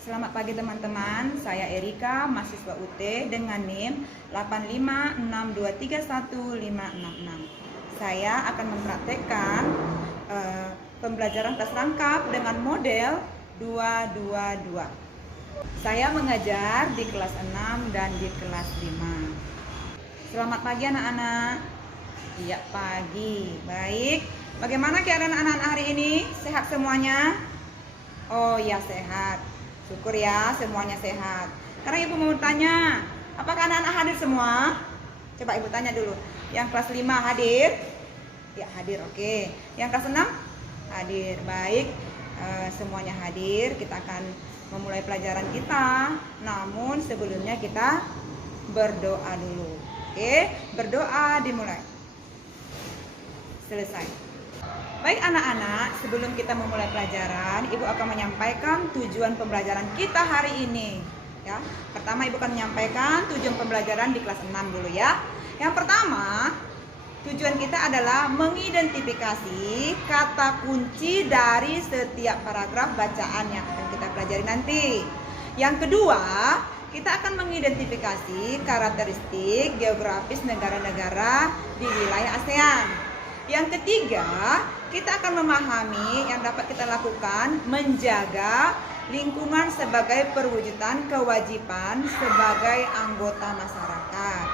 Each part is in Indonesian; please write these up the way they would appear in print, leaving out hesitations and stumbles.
Selamat pagi teman-teman, saya Erika, mahasiswa UT dengan NIM 856231566. Saya akan mempraktekkan pembelajaran kelas rangkap dengan model 222. Saya mengajar di kelas 6 dan di kelas 5. Selamat pagi anak-anak. Iya, pagi. Baik. Bagaimana keadaan anak-anak hari ini? Sehat semuanya? Oh ya, sehat. Syukur ya, semuanya sehat. Sekarang ibu mau tanya, apakah anak-anak hadir semua? Coba ibu tanya dulu. Yang kelas 5 hadir? Ya, hadir, oke. Yang kelas 6? Hadir. Baik, semuanya hadir. Kita akan memulai pelajaran kita. Namun sebelumnya kita berdoa dulu. Oke, berdoa dimulai. Selesai. Baik anak-anak, sebelum kita memulai pelajaran, ibu akan menyampaikan tujuan pembelajaran kita hari ini. Ya, pertama ibu akan menyampaikan tujuan pembelajaran di kelas 6 dulu ya. Yang pertama, tujuan kita adalah mengidentifikasi kata kunci dari setiap paragraf bacaan yang akan kita pelajari nanti. Yang kedua, kita akan mengidentifikasi karakteristik geografis negara-negara di wilayah ASEAN. Yang ketiga, kita akan memahami yang dapat kita lakukan menjaga lingkungan sebagai perwujudan kewajiban sebagai anggota masyarakat.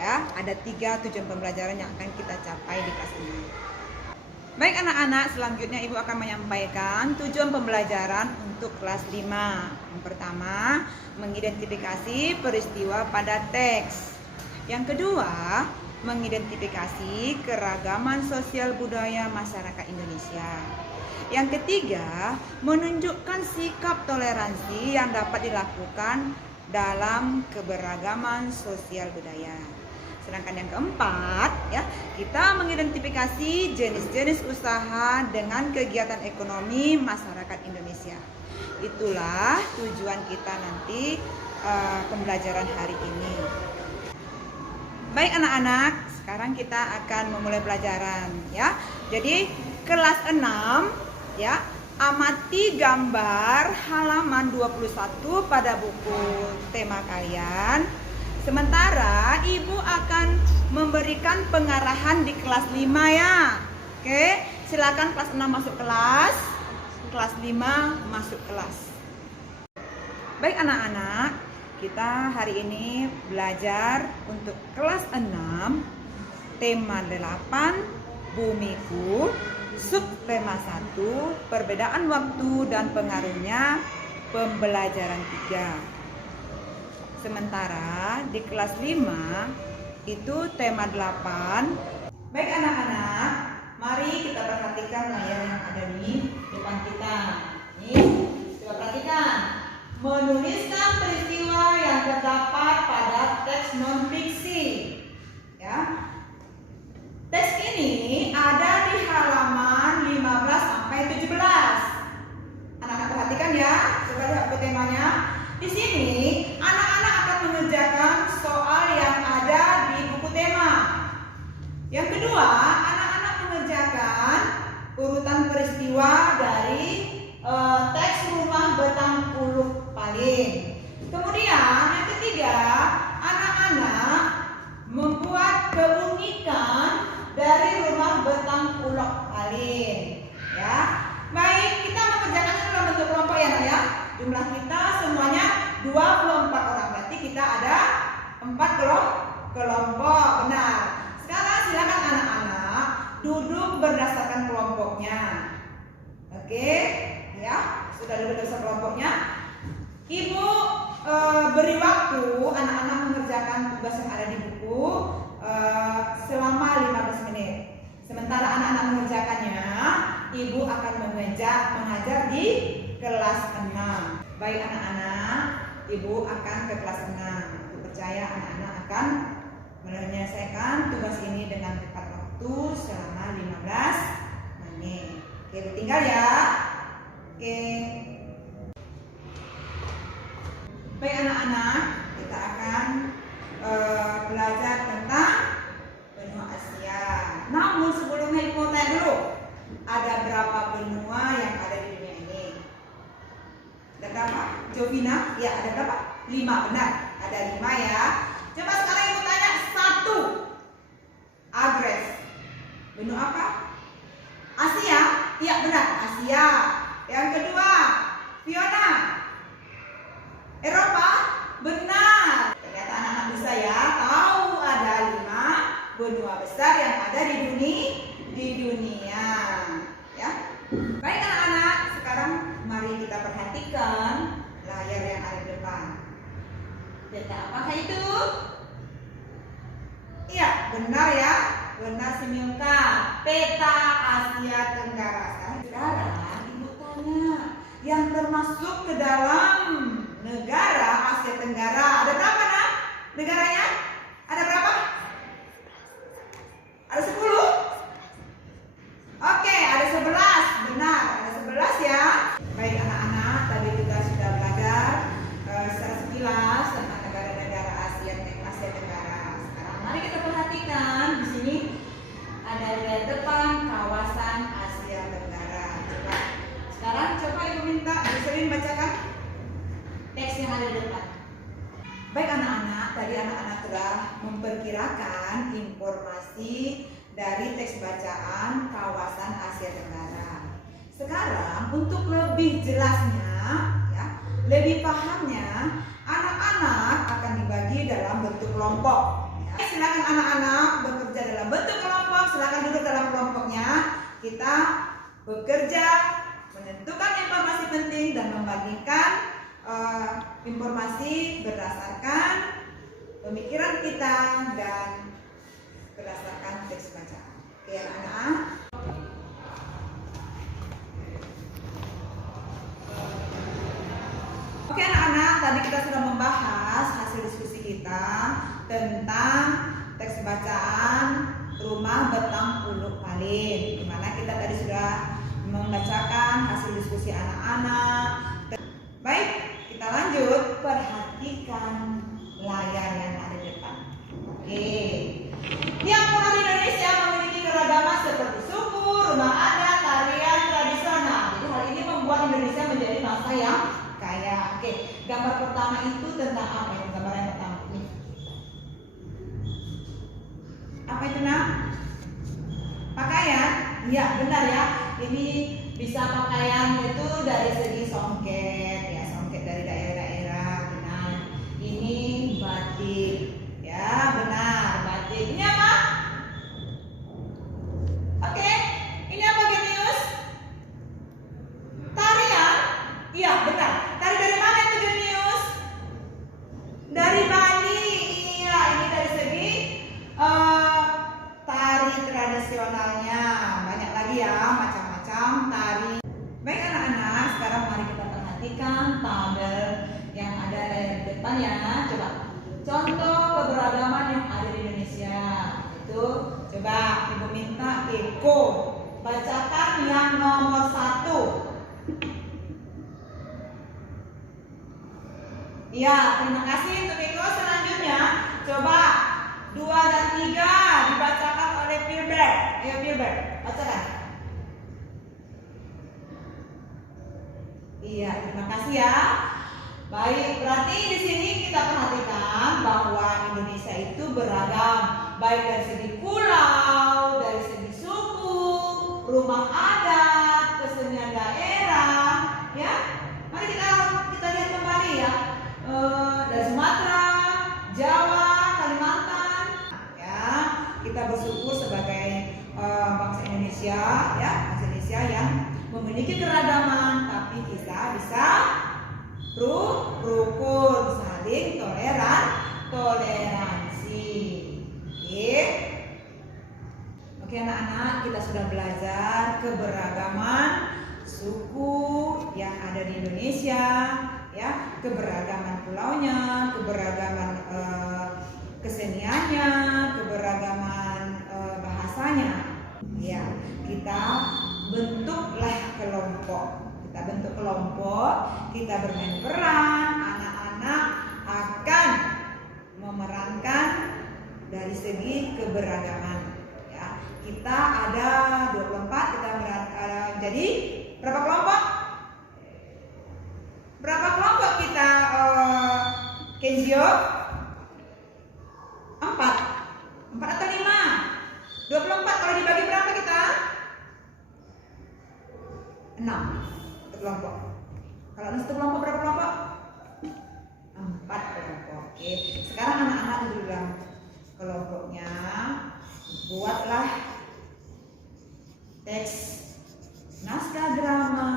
Ya, ada 3 tujuan pembelajaran yang akan kita capai di kelas ini. Baik anak-anak, selanjutnya ibu akan menyampaikan tujuan pembelajaran untuk kelas 5. Yang pertama, mengidentifikasi peristiwa pada teks. Yang kedua, mengidentifikasi keragaman sosial budaya masyarakat Indonesia. Yang ketiga, menunjukkan sikap toleransi yang dapat dilakukan dalam keberagaman sosial budaya. Sedangkan yang keempat, ya, kita mengidentifikasi jenis-jenis usaha dengan kegiatan ekonomi masyarakat Indonesia. Itulah tujuan kita nanti pembelajaran hari ini. Baik anak-anak, sekarang kita akan memulai pelajaran ya. Jadi kelas 6 ya, amati gambar halaman 21 pada buku tema kalian. Sementara ibu akan memberikan pengarahan di kelas 5 ya. Oke, silakan kelas 6 masuk kelas, kelas 5 masuk kelas. Baik anak-anak, kita hari ini belajar untuk kelas 6, tema 8, bumiku, subtema 1, perbedaan waktu dan pengaruhnya, pembelajaran 3. Sementara di kelas 5 itu tema 8. Baik anak-anak, mari kita perhatikan layar yang ada di depan kita. Nih, coba perhatikan. Menuliskan peristiwa yang terdapat pada teks non-fiksi. Ya. Teks ini ada di halaman 15 sampai 17. Anak-anak perhatikan ya, coba lihat buku temanya. Di sini anak-anak akan mengerjakan soal yang ada di buku tema. Yang kedua, anak-anak mengerjakan urutan peristiwa dari teks Rumah Betangkuluk Paling. Kemudian yang ketiga, anak-anak membuat keunikan dari Rumah Betangkuluk Paling. Ya, baik, kita mengerjakannya dalam bentuk kelompok ya, Nak ya. Jumlah kita semuanya 24 orang. Berarti kita ada 4 kelompok. Benar. Sekarang silakan anak-anak duduk berdasarkan kelompoknya. Oke, ya. Sudah duduk berdasarkan kelompoknya. Ibu beri waktu anak-anak mengerjakan tugas yang ada di buku selama 15 menit. Sementara anak-anak mengerjakannya, ibu akan mengajar di kelas 6. Baik anak-anak, ibu akan ke kelas 6. Ibu percaya anak-anak akan menyelesaikan tugas ini dengan tepat waktu selama 15 menit. Oke, ibu tinggal ya. Oke. Baik anak-anak, kita akan belajar tentang benua Asia. Namun sebelumnya ibu mau tanya dulu, ada berapa benua yang berapa? Jovina, ya ada berapa? 5, benar. Ada 5 ya. Coba sekarang ibu tanya 1. Agres. Benua apa? Asia? Iya benar, Asia. Yang kedua, Fiona. Eropa? Benar. Ternyata anak-anak bisa ya, tahu ada 5 benua besar yang ada di dunia. Ya. Baik anak-anak, sekarang mari kita perhatikan layar yang ada di depan. Peta apakah itu? Iya, benar ya. Benar Similka. Peta Asia Tenggara. Sekarang ibu tanya, yang termasuk ke dalam negara Asia Tenggara ada berapa nak? Negaranya? Ada berapa? Ada 10? Oke, ada 11. Benar, ada 11 ya. Baik anak-anak, tadi kita sudah belajar secara sekilas tentang negara-negara Asia Tenggara. Sekarang mari kita perhatikan di sini ada di depan kawasan Asia Tenggara. Sekarang coba ibu minta Sering bacakan teks yang ada di depan. Baik anak-anak, tadi anak-anak telah memperkirakan informasi dari teks bacaan kawasan Asia Tenggara. Sekarang untuk lebih jelasnya, ya, lebih pahamnya, anak-anak akan dibagi dalam bentuk kelompok. Ya. Silakan anak-anak bekerja dalam bentuk kelompok. Silakan duduk dalam kelompoknya. Kita bekerja menentukan informasi penting dan membagikan informasi berdasarkan pemikiran kita dan berdasarkan teks bacaan. Oke anak-anak. Oke anak-anak, tadi kita sudah membahas hasil diskusi kita tentang teks bacaan Rumah Betang Puluk Malin, di mana kita tadi sudah membacakan hasil diskusi anak-anak. Baik, kita lanjut. Perhatikan layar yang ada di depan. Oke. Tiap pulau Indonesia memiliki keragaman seperti suku, rumah adat, tarian tradisional. Jadi hal ini membuat Indonesia menjadi bangsa yang kaya. Oke, gambar pertama itu tentang apa? Ini gambar yang pertama ini. Apa itu nak? Pakaian? Iya benar ya. Ini bisa pakaian itu dari segi songket, ya songket dari daerah-daerah. Benar. Ini batik, ya benar batik. Ini apa? Oke, ini apa Genius? Tarian? Iya benar. Tari dari mana itu Genius? Dari Bali. Iya, ini dari segi tari tradisionalnya. Banyak lagi ya macam-macam tari. Baik anak-anak, sekarang mari kita perhatikan tabel yang ada di depan ya. Coba contoh keberagaman yang ada di Indonesia. Itu coba ibu minta Eko bacakan yang nomor 1. Iya, terima kasih untuk Eko. Selanjutnya coba 2 dan 3 dibacakan oleh Filbert. Ayo Filbert, bacakan. Iya, terima kasih ya. Baik, berarti di sini kita perhatikan bahwa Indonesia itu beragam, baik dari segi pulau, dari segi suku, rumah adat, kesenian daerah, ya. Mari kita lihat kembali ya. Dari Sumatera, Jawa, Kalimantan, ya. Kita bersyukur sebagai bangsa Indonesia, ya, bangsa Indonesia yang memiliki keragaman, tapi kita bisa rukun, saling toleransi. Oke anak-anak, kita sudah belajar keberagaman suku yang ada di Indonesia, ya, keberagaman pulaunya, keberagaman keseniannya, keberagaman bahasanya. Ya, kita bentuklah kelompok. Kita bentuk kelompok, kita bermain peran, anak-anak akan memerankan dari segi keberagaman. Ya, kita ada 24, kita jadi berapa kelompok? Berapa Kenjo? 4. 4 atau 5? 24 kalau dibagi berapa kita? 6. Satu kelompok. Kalau ada satu kelompok berapa kelompok? 4 kelompok. Oke. Sekarang anak-anak duduk dalam kelompoknya. Buatlah teks naskah drama.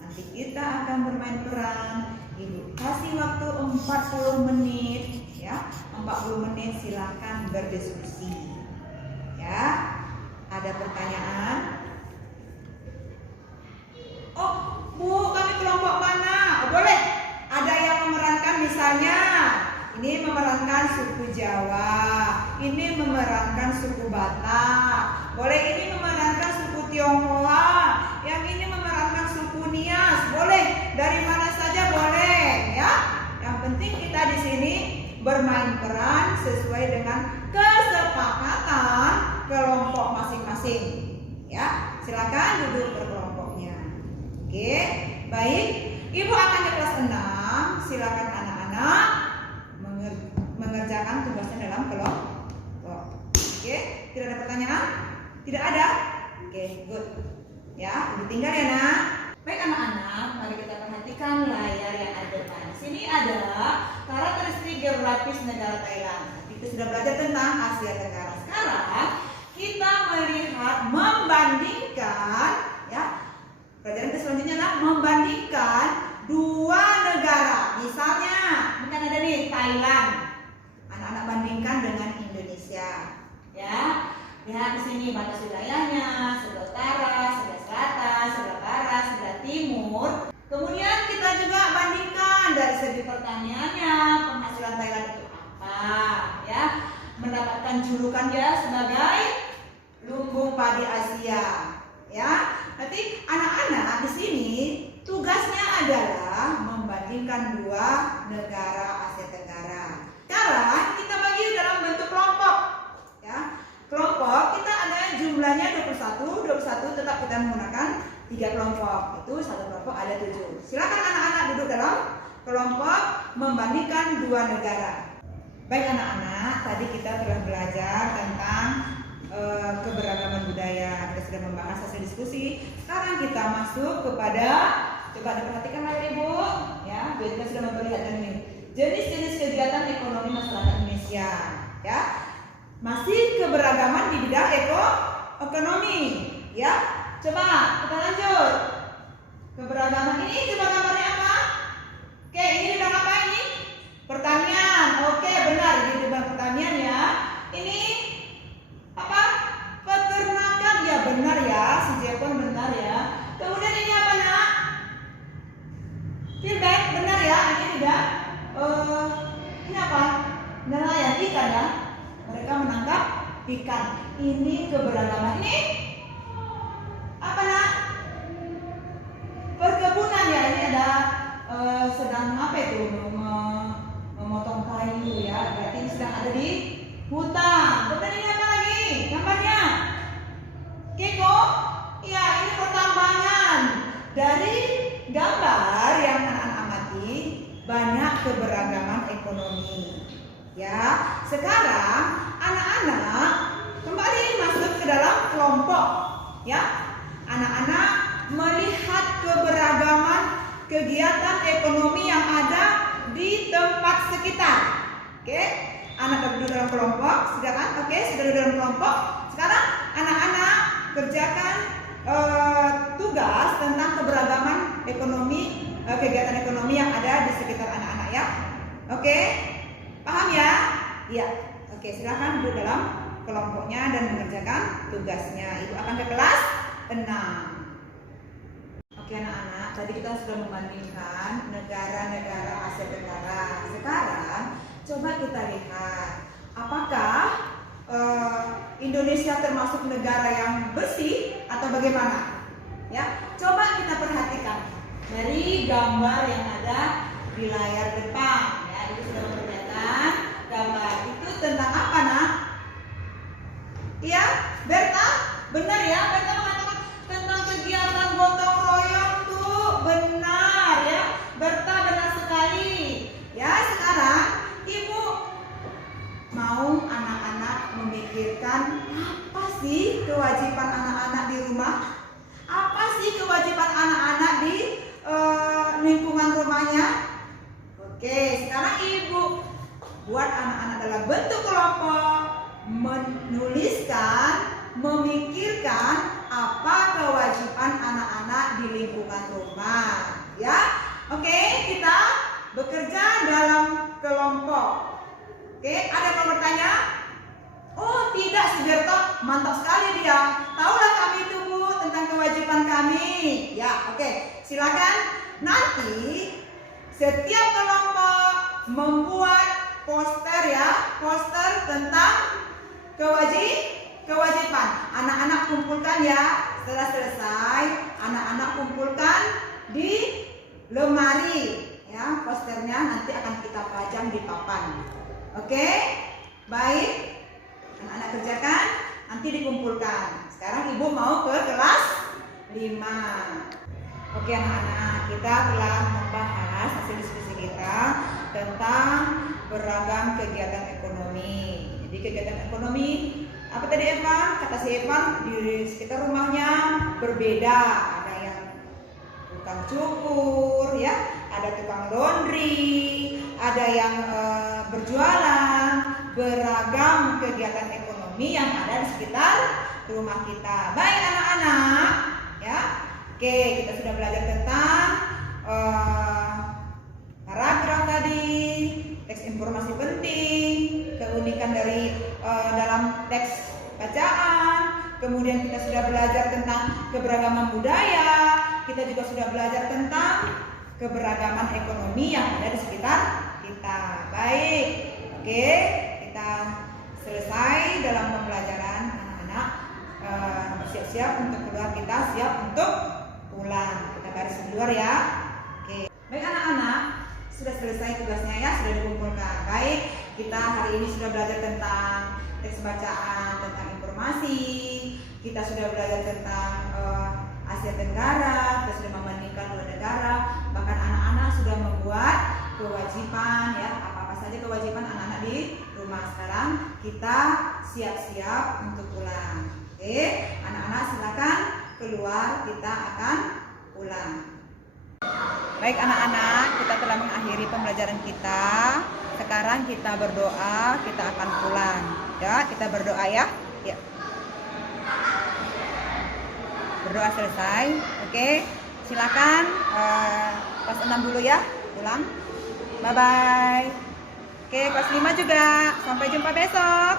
Nanti kita akan bermain peran. Ibu kasih waktu 40 menit ya. 40 menit silakan berdiskusi. Ya. Ada pertanyaan? Oh, Bu, kami kelompok mana? Oh, boleh. Ada yang memerankan misalnya ini memerankan suku Jawa, ini memerankan suku Batak, boleh ini memerankan suku Tionghoa, yang ini memerankan suku Nias, boleh dari mana saja boleh ya. Yang penting kita di sini bermain peran sesuai dengan kesepakatan kelompok masing-masing. Ya, silakan duduk berkelompoknya. Oke, baik. Ibu akan di kelas 6. Silakan anak-anak mengerjakan tugasnya dalam kelompok. Oke, tidak ada pertanyaan? Tidak ada? Oke, good. Ya, ibu tinggal ya nak. Baik anak-anak, mari kita perhatikan layar yang ada depan. Sini adalah karakteristik geografis negara Thailand. Kita sudah belajar tentang Asia Tenggara. Sekarang kita melihat membandingkan ya. Pelajaran selanjutnya adalah membandingkan dua negara. Misalnya, bukan ada nih Thailand. Anak-anak bandingkan dengan Indonesia. Ya, lihat di sini batas wilayahnya, sebelah utara, sebelah selatan, sebelah barat, sebelah timur. Kemudian kita juga bandingkan dari segi pertaniannya, penghasilan Thailand itu apa? Ya, mendapatkan julukan dia sebagai lumbung padi Asia. Ya. Nanti anak-anak di sini tugasnya adalah membandingkan dua negara Asia Tenggara. Sekarang kita bagi dalam bentuk kelompok. Ya, kelompok kita ada jumlahnya 21 tetap kita menggunakan 3 kelompok. Itu satu kelompok ada 7. Silakan anak-anak duduk dalam kelompok membandingkan dua negara. Baik anak-anak, tadi kita telah belajar tentang keberagaman budaya. Kita sudah membahas hasil diskusi. Sekarang kita masuk kepada, coba diperhatikan lagi Ibu ya, kita sudah memperlihatkan ini jenis-jenis kegiatan ekonomi masyarakat Indonesia ya. Masih keberagaman di bidang ekonomi ya. Coba kita lanjut. Keberagaman ini coba gambarnya apa? Oke, ini bidang apa ini? Pertanian. Oke, benar, ini bidang pertanian ya. Ini apa? Peternakan. Ya benar ya, si Jepon benar ya. Kemudian ini apa nak? Feedback, benar ya. Ini juga ini apa? Nelayan ikan ya. Mereka menangkap ikan. Ini keberagaman. Ini apa nak? Perkebunan ya. Ini ada sedang apa itu? Memotong kayu ya. Berarti ini sedang ada di hutan. Kemudian ini apa lagi? Gambarnya Keko. Ya, ini pertambangan. Dari gambar yang anak-anak amati, banyak keberagaman ekonomi. Ya, sekarang anak-anak kembali masuk ke dalam kelompok. Ya, anak-anak melihat keberagaman kegiatan ekonomi yang ada di tempat sekitar. Oke, anak duduk dalam kelompok, silakan. Oke, sudah duduk dalam kelompok. Sekarang anak-anak kerjakan tugas tentang keberagaman ekonomi, kegiatan ekonomi yang ada di sekitar anak-anak ya. Oke, paham ya? Iya. Oke, silakan duduk dalam kelompoknya dan mengerjakan tugasnya. Ibu akan ke kelas 6. Oke anak-anak, tadi kita sudah membandingkan negara-negara Asia Tenggara. Sekarang coba kita lihat apakah Indonesia termasuk negara yang bersih atau bagaimana? Ya, coba kita perhatikan dari gambar yang ada di layar depan. Ya, itu sudah memperlihatkan gambar itu tentang apa nak? Iya, Berta, benar ya? Berta mengatakan tentang kegiatan gotong royong tuh benar ya. Berta benar sekali. Ya, sekarang Sekarang ibu buat anak-anak dalam bentuk kelompok, menuliskan, memikirkan apa kewajiban anak-anak di lingkungan rumah. Ya, oke, kita bekerja dalam kelompok. Oke, ada yang mau bertanya? Oh tidak, Sugerto, mantap sekali dia. Tahulah kami itu Bu tentang kewajiban kami. Ya, oke, silakan. Nanti setiap kelompok membuat poster ya, poster tentang kewajiban. Anak-anak kumpulkan ya. Setelah selesai, anak-anak kumpulkan di lemari ya. Posternya nanti akan kita pajang di papan. Oke, baik. Anak-anak kerjakan, nanti dikumpulkan. Sekarang ibu mau ke kelas 5. Oke anak-anak, kita telah membahas hasil diskusi kita tentang beragam kegiatan ekonomi. Jadi kegiatan ekonomi, apa tadi Evan? Kata si Evan, di sekitar rumahnya berbeda. Ada yang tukang cukur, ya, ada tukang laundry, ada yang berjualan, beragam kegiatan ekonomi yang ada di sekitar rumah kita. Baik anak-anak, ya. Oke, kita sudah belajar tentang paragraf tadi, teks informasi penting, keunikan dari dalam teks bacaan. Kemudian kita sudah belajar tentang keberagaman budaya. Kita juga sudah belajar tentang keberagaman ekonomi yang ada di sekitar kita. Baik, oke, kita selesai dalam pembelajaran anak-anak. Bersiap-siap untuk keluar, kita siap untuk pulang. Kita garis keluar ya. Oke, baik anak-anak, sudah selesai tugasnya ya, sudah dikumpulkan. Baik, kita hari ini sudah belajar tentang teks bacaan, tentang informasi. Kita sudah belajar tentang Asia Tenggara, kita sudah membandingkan dua negara. Bahkan anak-anak sudah membuat kewajiban ya, apa-apa saja kewajiban anak-anak di rumah. Sekarang kita siap-siap untuk pulang. Oke, anak-anak silakan keluar, kita akan pulang. Baik anak-anak, kita telah mengakhiri pembelajaran kita. Sekarang kita berdoa, kita akan pulang. Ya, kita berdoa ya. Ya. Berdoa selesai. Oke, silakan kelas 6 dulu ya, pulang. Bye bye. Oke, kelas 5 juga. Sampai jumpa besok.